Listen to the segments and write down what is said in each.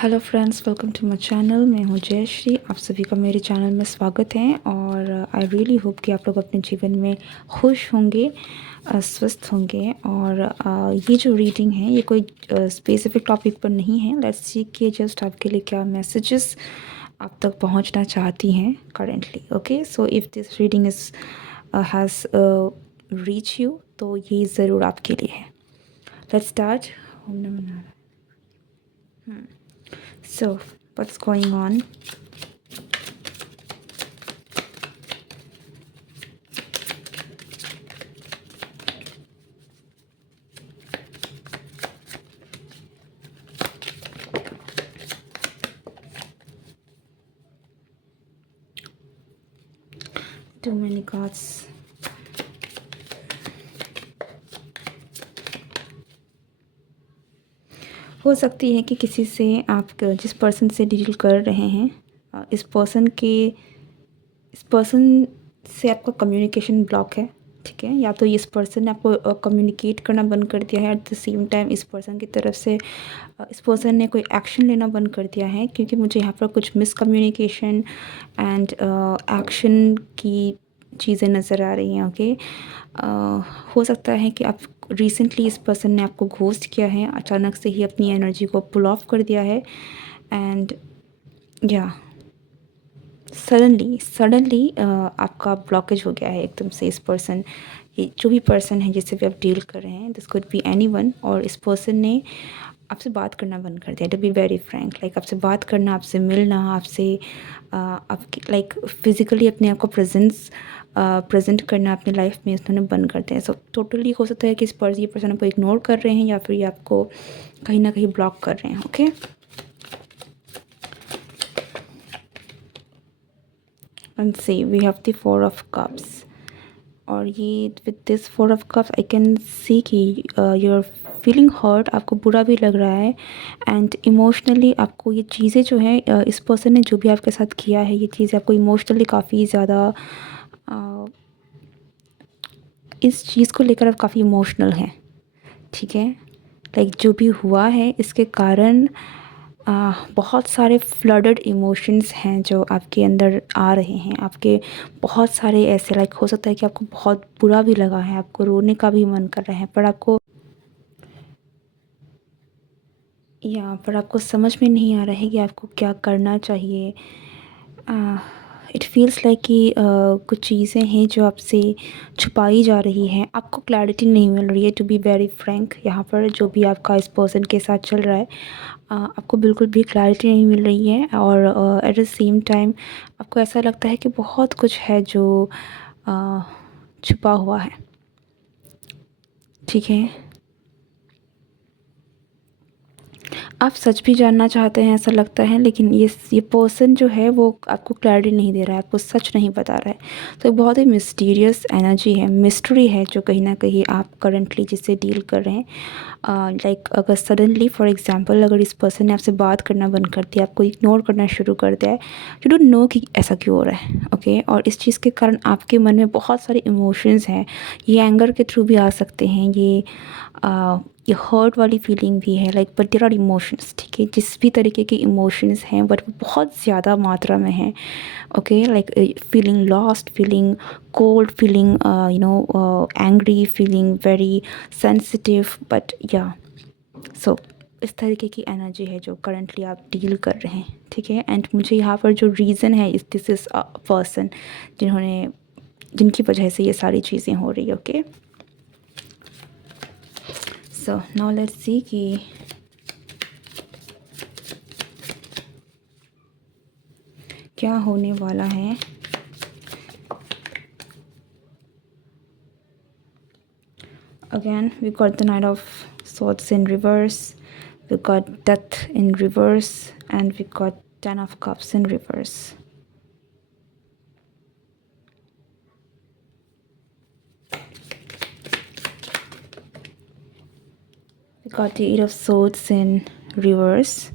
Hello friends, welcome to my channel. मैं हूँ जयश्री। आप सभी का मेरे चैनल में स्वागत है और आई रियली होप कि आप लोग अपने जीवन में खुश होंगे, स्वस्थ होंगे। और ये जो रीडिंग है ये कोई स्पेसिफिक टॉपिक पर नहीं है। लेट्स सी कि जस्ट आपके लिए क्या मैसेजेस आप तक पहुँचना चाहती हैं currently. Okay, so if this reading is has reach you तो ये ज़रूर आपके लिए है। Let's start. ओम नमः Narayan. So, what's going on? Too many cards. हो सकती है कि किसी से आप जिस पर्सन से डील कर रहे हैं इस पर्सन से आपका कम्युनिकेशन ब्लॉक है। ठीक है, या तो इस पर्सन ने आपको कम्युनिकेट करना बंद कर दिया है। एट द सेम टाइम इस पर्सन की तरफ से इस पर्सन ने कोई एक्शन लेना बंद कर दिया है, क्योंकि मुझे यहाँ पर कुछ मिसकम्युनिकेशन एंड एक्शन की चीज़ें नज़र आ रही हैं। ओके, हो सकता है कि आप रिसेंटली इस पर्सन ने आपको घोस्ट किया है, अचानक से ही अपनी एनर्जी को पुल ऑफ कर दिया है। एंड या सडनली आपका ब्लॉकेज हो गया है एकदम से। इस पर्सन, ये जो भी पर्सन है जिससे भी आप डील कर रहे हैं, दिस कुड बी एनीवन, और इस पर्सन ने आपसे बात करना बंद कर दिया। To be very frank, like आपसे बात करना, आपसे मिलना, आपसे आपकी लाइक फिज़िकली अपने आप को प्रेजेंट करना अपनी लाइफ में उन्होंने बंद कर दिया। सो टोटली हो सकता है कि ये पर्सन आपको इग्नोर कर रहे हैं या फिर ये आपको कहीं ना कहीं ब्लॉक कर रहे हैं। Okay, and see we have the four of cups, और ये with this four of cups I can see कि यूर फीलिंग हर्ट, आपको बुरा भी लग रहा है। एंड इमोशनली आपको ये चीज़ें जो हैं इस पर्सन ने जो भी आपके साथ किया है, ये चीज़ें आपको इमोशनली काफ़ी ज़्यादा इस चीज़ को लेकर आप काफ़ी इमोशनल हैं। ठीक है, लाइक जो भी हुआ है इसके कारण बहुत सारे फ्लडेड इमोशंस हैं जो आपके अंदर आ रहे हैं। आपके बहुत सारे ऐसे लाइक हो सकता है कि आपको बहुत बुरा भी लगा है, आपको रोने का भी मन कर रहा है, पर आपको समझ में नहीं आ रहा है कि आपको क्या करना चाहिए। इट फील्स लाइक कि कुछ चीज़ें हैं जो आपसे छुपाई जा रही हैं, आपको क्लैरिटी नहीं मिल रही है। टू बी वेरी फ्रैंक, यहाँ पर जो भी आपका इस पर्सन के साथ चल रहा है आपको बिल्कुल भी क्लैरिटी नहीं मिल रही है। और एट द सेम टाइम आपको ऐसा लगता है कि बहुत कुछ है जो छुपा हुआ है। ठीक है, आप सच भी जानना चाहते हैं ऐसा लगता है, लेकिन ये पर्सन जो है वो आपको क्लैरिटी नहीं दे रहा है, आपको सच नहीं बता रहा है। तो एक बहुत ही मिस्टीरियस एनर्जी है, मिस्ट्री है जो कहीं ना कहीं आप करंटली जिससे डील कर रहे हैं। लाइक अगर सडनली फॉर एग्जांपल अगर इस पर्सन ने आपसे बात करना बंद कर दिया, आपको इग्नोर करना शुरू कर दिया है, यू डोंट नो कि ऐसा क्यों हो रहा है। ओके, और इस चीज़ के कारण आपके मन में बहुत सारे इमोशंस हैं। ये एंगर के थ्रू भी आ सकते हैं, ये हर्ट वाली फीलिंग भी है, like but there are emotions. ठीक है, जिस भी तरीके के इमोशंस हैं बट वो बहुत ज़्यादा मात्रा में हैं। Okay, like feeling lost, feeling cold, feeling angry, feeling very sensitive, but या सो इस तरीके की एनर्जी है जो करंटली आप डील कर रहे हैं। ठीक है, एंड मुझे यहाँ पर जो रीज़न है दिस इज़ अ पर्सन जिनकी वजह से ये सारी चीज़ें हो रही है। Okay, so now let's see कि क्या होने वाला है। Again, we got the Knight of Swords in reverse, we got Death in reverse, and we got Ten of Cups in reverse. We got the Eight of Swords in reverse.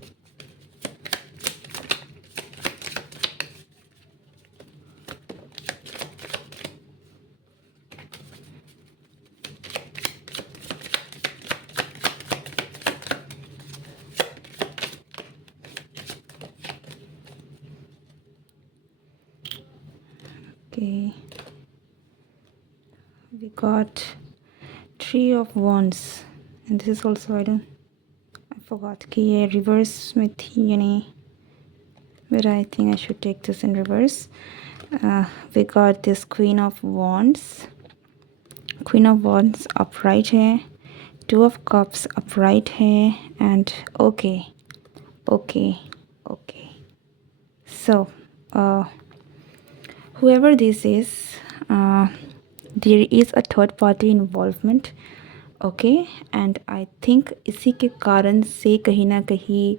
Okay, we got Three of Wands and this is also I forgot कि ये reverse में थी या नहीं, but I think I should take this in reverse. We got this Queen of Wands upright है, Two of Cups upright है, and okay. So whoever this is, there is a third party involvement. Okay and I think इसी के कारण से कहीं ना कहीं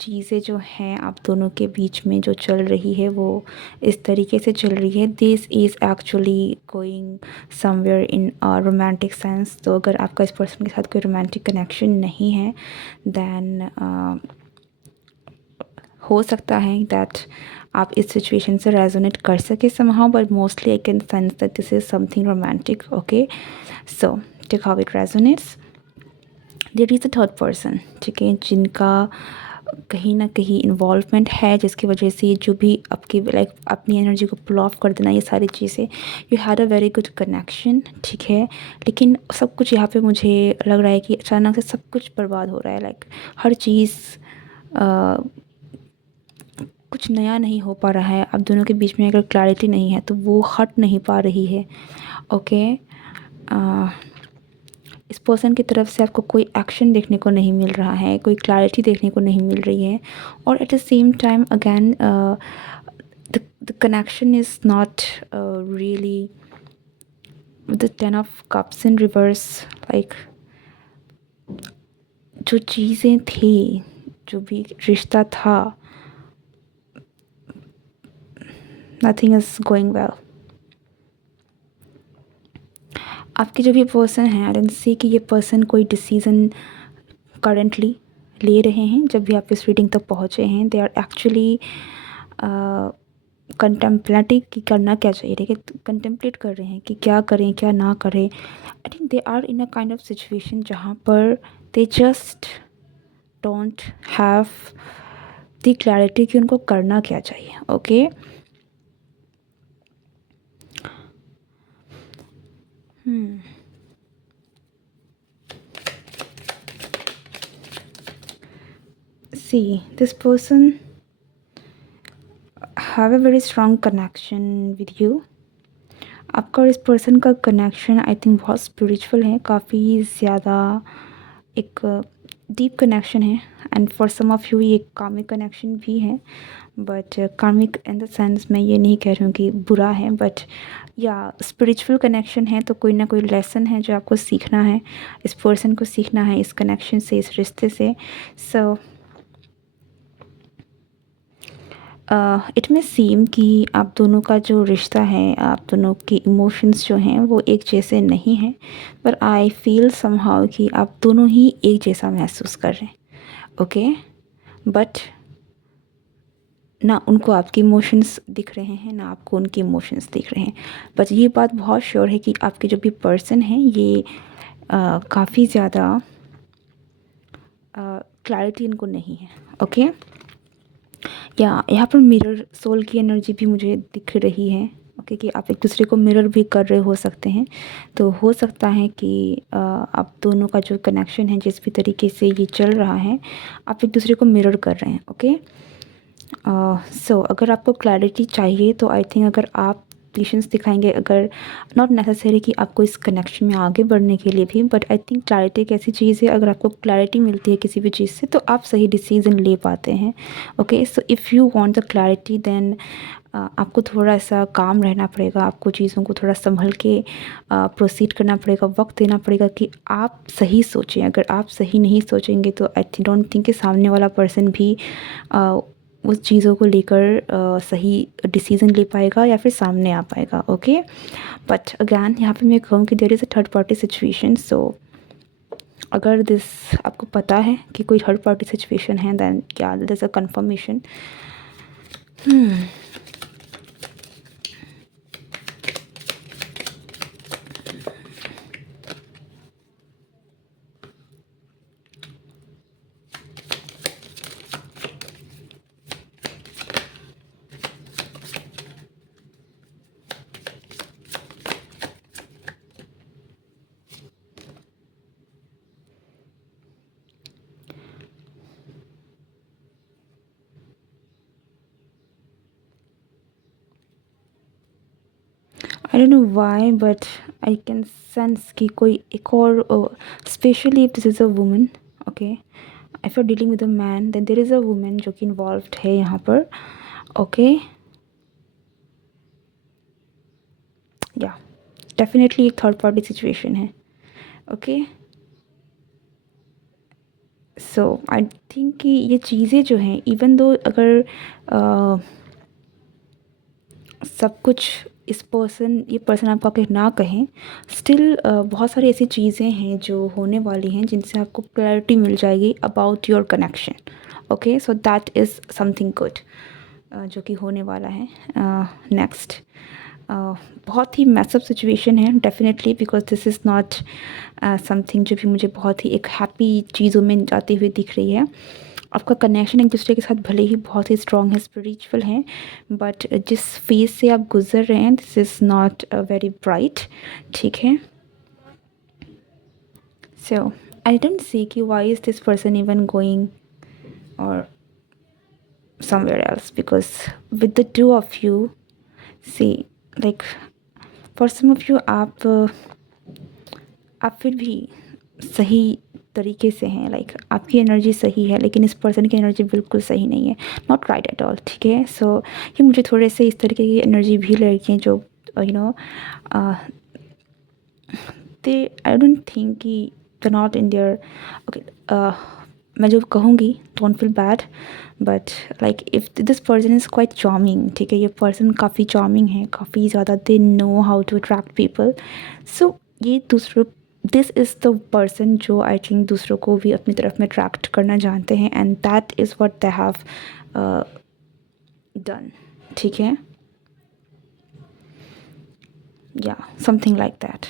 चीज़ें जो हैं आप दोनों के बीच में जो चल रही है वो इस तरीके से चल रही है. This is actually going somewhere in romantic sense. तो अगर आपका इस पर्सन के साथ कोई रोमांटिक कनेक्शन नहीं है दैन हो सकता है दैट आप इस सिचुएशन से रेजोनेट कर सके somehow, but mostly I can sense that this is something romantic. Okay, so take how it resonates. There is a third person, ठीक है, जिनका कहीं ना कहीं इन्वॉल्वमेंट है, जिसकी वजह से जो भी आपकी लाइक अपनी एनर्जी को पुल ऑफ कर देना, ये सारी चीज़ें, you had a very good connection, ठीक है. लेकिन सब कुछ यहाँ पे मुझे लग रहा है कि अचानक से सब कुछ बर्बाद हो रहा है. लाइक हर चीज़ कुछ नया नहीं हो पा रहा है. आप दोनों के बीच में अगर क्लैरिटी नहीं है तो वो हट नहीं पा रही है. ओके, इस पर्सन की तरफ से आपको कोई एक्शन देखने को नहीं मिल रहा है, कोई क्लैरिटी देखने को नहीं मिल रही है. और at the same time again the connection is not really the 10 of cups in reverse. Like जो चीज़ें थी, जो भी रिश्ता था, नथिंग इज़ गोइंग वेल. आपके जो भी पर्सन हैं, आई डोंट सी कि ये पर्सन कोई डिसीज़न करेंटली ले रहे हैं. जब भी आप इस रीडिंग तक पहुँचे हैं, दे आर एक्चुअली कंटेम्पलेटिंग कि करना क्या चाहिए, ठीक है, कंटेम्पलेट कर रहे हैं कि क्या करें क्या ना करें. I think they are in a kind of situation जहाँ पर they just don't have the clarity कि उनको करना क्या चाहिए. ओके, see, this person have a very strong connection with you. आपका और इस पर्सन का कनेक्शन आई थिंक बहुत स्पिरिचुअल है, काफ़ी ज़्यादा एक डीप कनेक्शन है. And for some of you ये कार्मिक कनेक्शन भी है, बट कार्मिक इन द सेंस मैं ये नहीं कह रही हूँ कि बुरा है, बट या स्पिरिचुअल कनेक्शन है. तो कोई ना कोई लेसन है जो आपको सीखना है, इस पर्सन को सीखना है इस कनेक्शन से, इस रिश्ते से. सो इट में सीम कि आप दोनों का जो रिश्ता है, आप दोनों के इमोशंस जो हैं वो एक जैसे नहीं हैं, पर आई फील समहाउ कि आप दोनों ही एक जैसा महसूस कर रहे हैं. ओके, बट ना उनको आपके इमोशंस दिख रहे हैं, ना आपको उनके इमोशंस दिख रहे हैं. बट ये बात बहुत श्योर है कि आपके जो भी पर्सन हैं ये काफ़ी ज़्यादा क्लैरिटी इनको नहीं है. ओके, या यहाँ पर मिरर सोल की एनर्जी भी मुझे दिख रही है. ओके, कि आप एक दूसरे को मिरर भी कर रहे हो सकते हैं. तो हो सकता है कि आप दोनों का जो कनेक्शन है, जिस भी तरीके से ये चल रहा है, आप एक दूसरे को मिरर कर रहे हैं. ओके, सो अगर आपको क्लैरिटी चाहिए तो आई थिंक अगर आप पेशेंस दिखाएंगे, अगर नॉट नेसेसरी कि आपको इस कनेक्शन में आगे बढ़ने के लिए भी, बट आई थिंक क्लैरिटी एक ऐसी चीज़ है, अगर आपको क्लैरिटी मिलती है किसी भी चीज़ से तो आप सही डिसीज़न ले पाते हैं. Okay, so if you want the clarity then आपको थोड़ा सा काम रहना पड़ेगा, आपको चीज़ों को थोड़ा संभल के प्रोसीड करना पड़ेगा, वक्त देना पड़ेगा कि आप सही सोचें. अगर आप सही नहीं सोचेंगे तो आई डोंट थिंक कि सामने वाला पर्सन भी उस चीज़ों को लेकर सही डिसीज़न ले पाएगा या फिर सामने आ पाएगा. ओके, बट अगैन यहाँ पे मैं कहूँ कि there is a third party situation. So अगर दिस आपको पता है कि कोई थर्ड पार्टी सिचुएशन है, दैन क्या this is a confirmation. I don't know why but I can sense कि कोई एक और specially if this is a woman, okay, if you are dealing with a man then there is a woman जो कि involved है यहाँ पर, okay. या डेफिनेटली एक थर्ड पार्टी सिचुएशन है, ओके। सो आई थिंक कि ये चीज़ें जो हैं इवन दो अगर सब कुछ इस ये पर्सन आपको आके ना कहें, स्टिल बहुत सारी ऐसी चीज़ें हैं जो होने वाली हैं जिनसे आपको क्लैरिटी मिल जाएगी about your connection, okay. So that is something good जो कि होने वाला है। नेक्स्ट बहुत ही मैसअप सिचुएशन है definitely, because this is not something जो भी मुझे बहुत ही एक हैप्पी चीज़ों में जाती हुई दिख रही है। आपका कनेक्शन एक दूसरे के साथ भले ही बहुत ही स्ट्रॉन्ग है, स्पिरिचुअल है, बट जिस फेज से आप गुजर रहे हैं this is not very bright, ठीक है। सो आई डोंट सी कि why is this person even going or somewhere else, because with the two of you, see, like for some of you आप फिर भी सही तरीके से हैं, लाइक आपकी एनर्जी सही है लेकिन इस पर्सन की एनर्जी बिल्कुल सही नहीं है, नॉट राइट एट ऑल, ठीक है। सो ये मुझे थोड़े से इस तरीके की एनर्जी भी लग रही हैं जो you know they I don't think कि the not in there, okay. मैं जो कहूँगी don't feel bad, but like if this person is quite charming, ठीक है, ये पर्सन काफ़ी चार्मिंग है, काफ़ी ज़्यादा they know how to attract people. So ये दूसरों दिस इज़ द पर्सन जो आई थिंक दूसरों को भी अपनी तरफ में अट्रैक्ट करना जानते हैं, and that is what they have done, ठीक है। या something like that.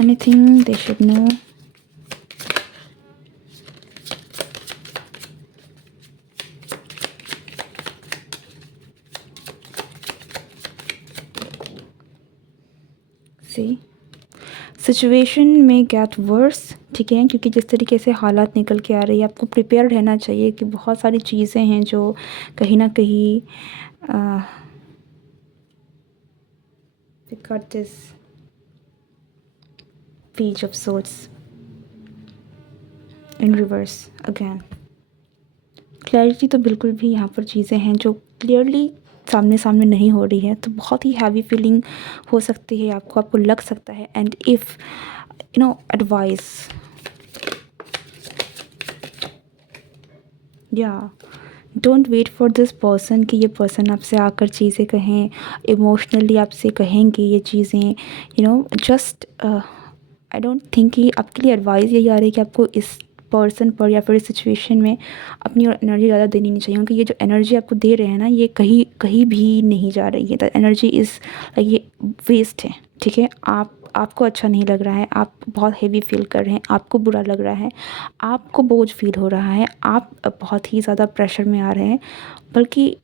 Anything they should know? See, situation में गेट वर्स, ठीक है, क्योंकि जिस तरीके से हालात निकल के आ रही है आपको प्रिपेयर रहना चाहिए कि बहुत सारी चीज़ें हैं जो कहीं ना कहीं this page of sorts in reverse again. Clarity तो बिल्कुल भी यहाँ पर चीज़ें हैं जो क्लियरली सामने सामने नहीं हो रही है, तो बहुत ही हैवी फीलिंग हो सकती है आपको लग सकता है। And if you know advice, या don't wait for this person कि ये पर्सन आपसे आकर चीज़ें कहें, इमोशनली आपसे कहेंगे ये चीज़ें, you know just I don't think कि आपके लिए एडवाइस यही आ रही है कि आपको इस पर्सन पर या फिर इस सिचुएशन में अपनी और एनर्जी ज़्यादा देनी नहीं चाहिए, क्योंकि ये जो एनर्जी आपको दे रहे हैं ना ये कहीं कहीं भी नहीं जा रही है। द एनर्जी इज़ लाइक ये वेस्ट है, ठीक है। आपको अच्छा नहीं लग रहा है, आप बहुत हेवी फील कर रहे हैं, आपको बुरा लग रहा है, आपको बोझ फील हो रहा है, आप बहुत ही ज़्यादा प्रेशर में आ रहे हैं, बल्कि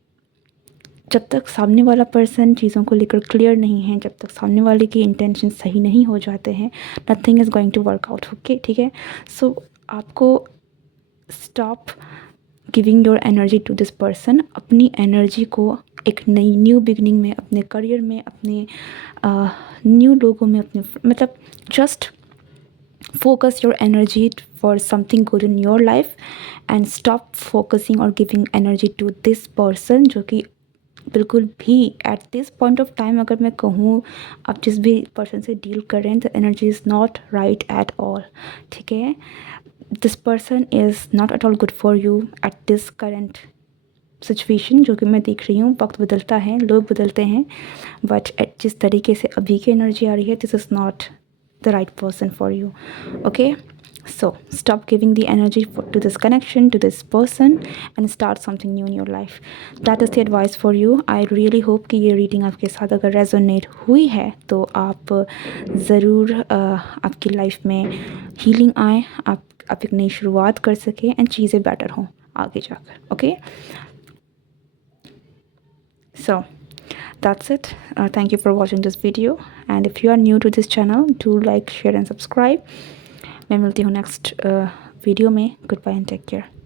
जब तक सामने वाला पर्सन चीज़ों को लेकर क्लियर नहीं है, जब तक सामने वाले के इंटेंशन सही नहीं हो जाते हैं, nothing is going to work out, okay, ठीक है। सो आपको stop giving your energy to this person. अपनी एनर्जी को एक नई न्यू बिगनिंग में, अपने करियर में, अपने न्यू लोगों में, अपने मतलब just focus your energy for something good in your life and stop focusing or giving energy to this person जो कि बिल्कुल भी at this point of time अगर मैं कहूँ आप जिस भी पर्सन से डील कर रहे हैं the energy is not right at all, ठीक है। This person is not at all good for you at this current situation जो कि मैं देख रही हूँ। वक्त बदलता है, लोग बदलते हैं, बट जिस तरीके से अभी की एनर्जी आ रही है this is not the right person for you, okay। So stop giving the energy to this connection, to this person, and start something new in your life. That is the advice for you. I really hope कि ये reading आपके साथ अगर resonate हुई है तो आप ज़रूर आपकी लाइफ में हीलिंग आए, आप एक नई शुरुआत कर सकें एंड चीज़ें बेटर हों आगे जाकर, okay. So that's it. Thank you for watching this video, and if you are new to this channel do like, share and subscribe. मैं मिलती हूँ नेक्स्ट वीडियो में। Goodbye and take care.